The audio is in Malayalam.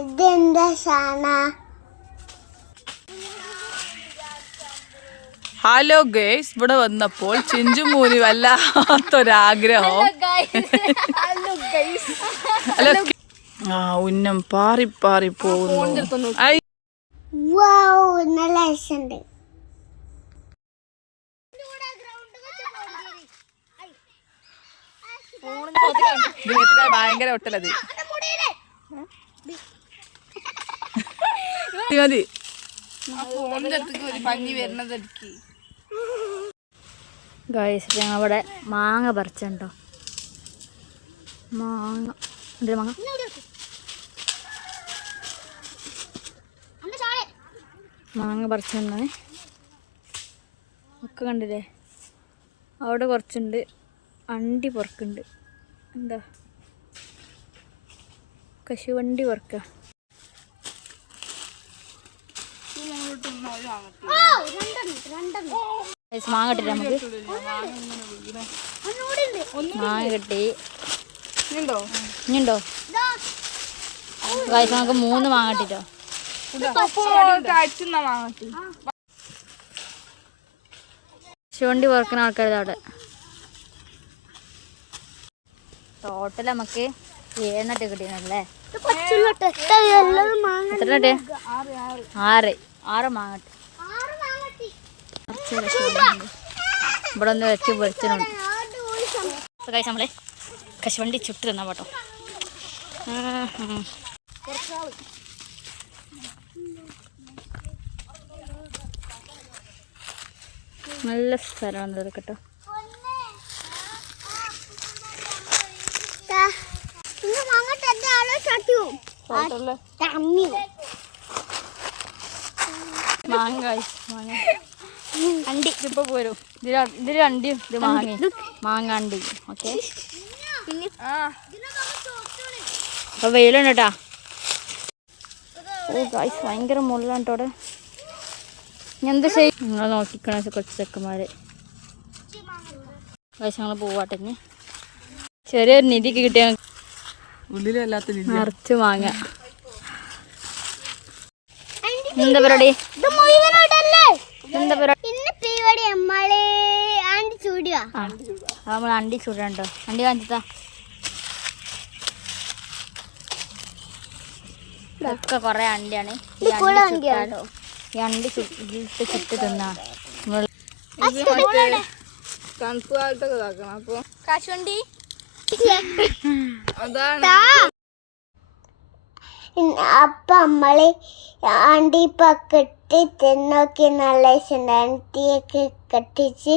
ഇതെന്താ സാന? ഹലോ ഗൈസ്, ഇവിടെ വന്നപ്പോൾ ചിഞ്ചുമൂനി വല്ലാത്തൊരാഗ്രഹം. ആ ഉന്നം പാറി പാറി പോകുന്നു. നല്ല രസമുണ്ട്. ഭയങ്കര ഒട്ടലത് മതി. ഗൈസ് ഞങ്ങളവിടെ മാങ്ങ പറിച്ചുണ്ടോ? മാങ്ങ മാങ്ങ പറിച്ചെന്നെ ഒക്കെ കണ്ടില്ലേ? അവിടെ കുറച്ചുണ്ട്, അണ്ടി പുറക്കുണ്ട്. എന്താ കശുവണ്ടി പുറക്ക. മാങ്ങ കിട്ടില്ല നമുക്ക്. മാങ്ങ കിട്ടി. ഇനിയുണ്ടോ ഗൈസ്? നമുക്ക് 3 മാങ്ങ കിട്ടിട്ടോ. കശുവണ്ടി പുറക്കുന്ന ആൾക്കാർ അവിടെ. ടോട്ടൽ നമുക്ക് 7 കിട്ടിയല്ലേ? എത്ര കിട്ടിയ? 6 മാങ്ങ കിട്ടി. ഇവിടെ ഒന്ന് വെച്ച് പൊരിച്ചിട്ടുണ്ട്. കഴിച്ച് നമ്മളെ കശുവണ്ടി ചുട്ട് തന്നാ കേട്ടോ. നല്ല സ്ഥലമാണ് ഇത് കേട്ടോ. മാങ്ങ അണ്ടി ഇപ്പൊ പോരും. ഇതിൽ അണ്ടിയും ഇത് മാങ്ങ അണ്ടി. ഓക്കെ, അപ്പൊ വെയിലുണ്ട് കേട്ടാ. ഓ ഗൈസ് ഭയങ്കര മുള്ളാണ് കേട്ടോ അവിടെ. എന്താ ചെയ്യും നിങ്ങൾ നോക്കിക്കണ കുറച്ച് ചെക്കന്മാര്. ഗൈസ് ഞങ്ങൾ പോവാട്ടെ. ഇനി ചെറിയൊരു നിധിക്ക് കിട്ടിയ നിറച്ച് മാങ്ങ. എന്താ പരിപാടി? എന്താ പരിപാടി? നമ്മൾ അണ്ടി ചൂടണ്ടോ? അണ്ടി കാണിച്ചാ ഇതൊക്കെ കൊറേ അണ്ടിയാണ്. ഈ അണ്ടി ചുട്ട് തിന്നാ തണുപ്പ് കാലത്തൊക്കെ ഇതാക്കണം. അപ്പൊ കശുവണ്ടി അതാണ്. അപ്പൊ നമ്മള് അണ്ടിപ്പൊക്കെ ഇട്ട് തിന്നോക്കി നല്ല രസമുണ്ട്. അണ്ടിയൊക്കെ കത്തിച്ച്